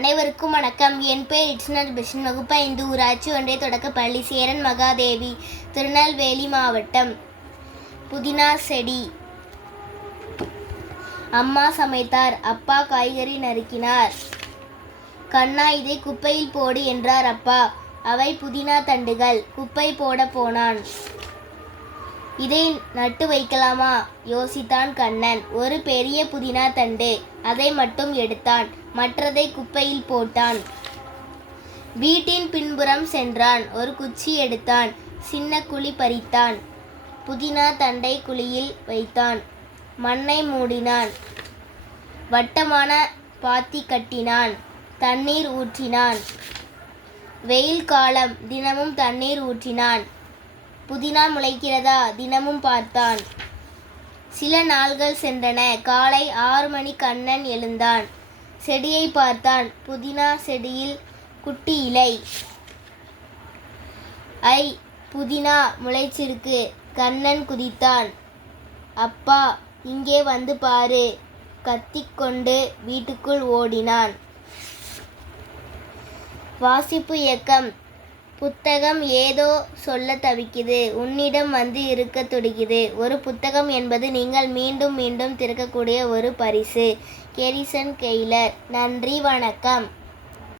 அனைவருக்கும் வணக்கம். என் பெயர் இட்ஸ்னர் பிஷன். வகுப்பு 5 ஊராட்சி ஒன்றிய தொடக்கப்பள்ளி சேரன் மகாதேவி, திருநெல்வேலி மாவட்டம். புதினா செடி. அம்மா சமைத்தார், அப்பா காய்கறி நறுக்கினார். கண்ணா, இதை குப்பையில் போடு என்றார் அப்பா. அவை புதினா தண்டுகள். குப்பை போட போனான். இதை நட்டு வைக்கலாமா யோசித்தான் கண்ணன். ஒரு பெரிய புதினா தண்டு. அதை மட்டும் எடுத்தான். மற்றதை குப்பையில் போட்டான். வீட்டின் பின்புறம் சென்றான். ஒரு குச்சி எடுத்தான். சின்ன குழி பறித்தான். புதினா தண்டை குழியில் வைத்தான். மண்ணை மூடினான். வட்டமான பாத்தி கட்டினான். தண்ணீர் ஊற்றினான். வெயில் காலம். தினமும் தண்ணீர் ஊற்றினான். புதினா முளைக்கிறதா தினமும் பார்த்தான். சில நாள்கள் சென்றன. காலை 6 மணி கண்ணன் எழுந்தான். செடியை பார்த்தான். புதினா செடியில் குட்டி இலை. ஐ, புதினா முளைச்சிருக்கு. கண்ணன் குதித்தான். அப்பா, இங்கே வந்து பாரு. கத்திக்கொண்டு வீட்டுக்குள் ஓடினான். வாசிப்பு இயக்கம். புத்தகம் ஏதோ சொல்ல தவிக்குது. உன்னிடம் வந்து இருக்க துடிக்குது. ஒரு புத்தகம் என்பது நீங்கள் மீண்டும் மீண்டும் திறக்கக்கூடிய ஒரு பரிசு. கெரிசன் கெய்லர். நன்றி, வணக்கம்.